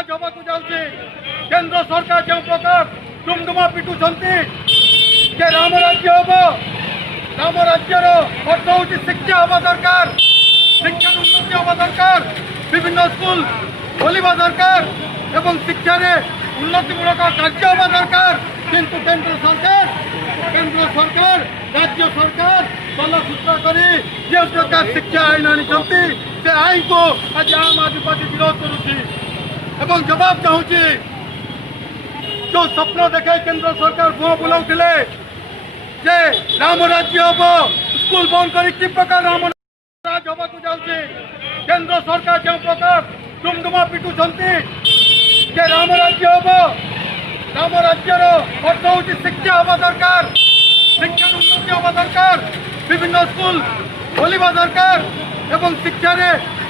आज हवा को जाऊँगी केंद्र सरकार जो प्रकार डुमडुमा पिटुंटे जे राम राज्य हम राम राज्यर अर्थ हूँ शिक्षा हवा दरकार शिक्षा उन्नति हवा दरकार विभिन्न स्कूल खोलवा दरकार एवं शिक्षा उन्नतिमूलक कार्य हवा दरकार किंतु केंद्र सरकार राज्य सरकार दलसूत्र कर जो प्रकार शिक्षा आईन आनी से आईन को आज आम आदमी पार्टी विरोध करुँच जवाब चाहूँगी जो स्वप्न देखे केंद्र सरकार भुआ बुलाऊले जे राम राज्य हम स्कूल बंद कर प्रकार राम राज हवा को जाऊँगी केंद्र सरकार जो प्रकार डुमडुमा पिटुंटे जे राम राज्य हम राम राज्यर अर्थ हूँ शिक्षा हवा दरकार शिक्षा उन्नति हवा दरकार विभिन्न स्कूल खोलवा दरकार एवं शिक्षा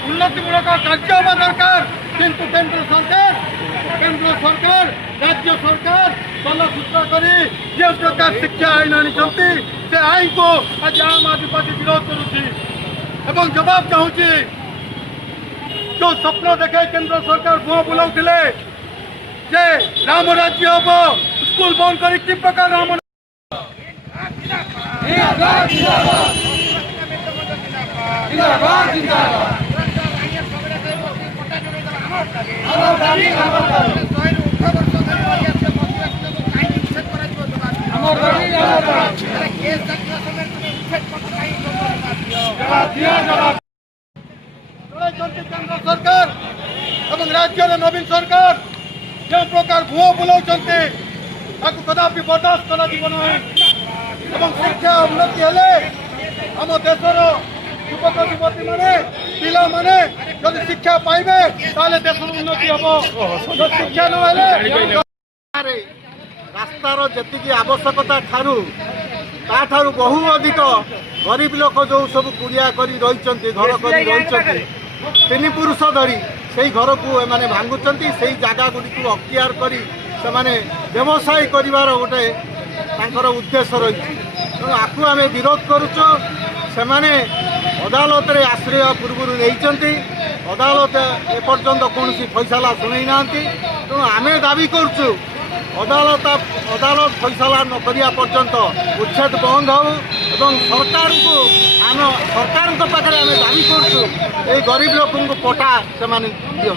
उन्नतिमूलक कार्य हवा दरकार किंतु केंद्र सरकार राज्य सरकार दलसूत्र कर जो प्रकार शिक्षा आईन आनी से आईन को आज आम आदमी पार्टी विरोध करुँच जवाब चाहूँगी जो स्वप्न देखे केंद्र सरकार भुआ बुलाऊले जे राम राज्य हम स्कूल बंद कर प्रकार राम केंद्र सरकार एवं राज्य नवीन सरकार जो प्रकार भुआ बुलाऊंटे कदापि बर्दाश्त कर शिक्षा उन्नति हेले आम देशर युवक युवती मैंने पिला माने जब शिक्षा पाइबे ताले देश उन्नति हम शिक्षा न रास्तार जी आवश्यकता ठारू बहु अधिक गरीब लोक जो सब कुड़िया कर रही घर कर रही तीन पुरुष धरी से घर को एमाने भांगुंट से जगह गुड़ी अक्तियार कर व्यवसाय कर गोटे उद्देश्य रही तेणु आपको आम विरोध करुचु से अदालत रे आश्रय पूर्व नहीं अदालत एपर्यंत कौन फैसला शुणी ना तेणु आम दाबी करुचु अदालत फैसला न करिया पर्यंत उच्छेद बंद हो एवं सरकार को आम सरकार पाखे आम दाबी करुचु ये गरीब लोक पटा से दियो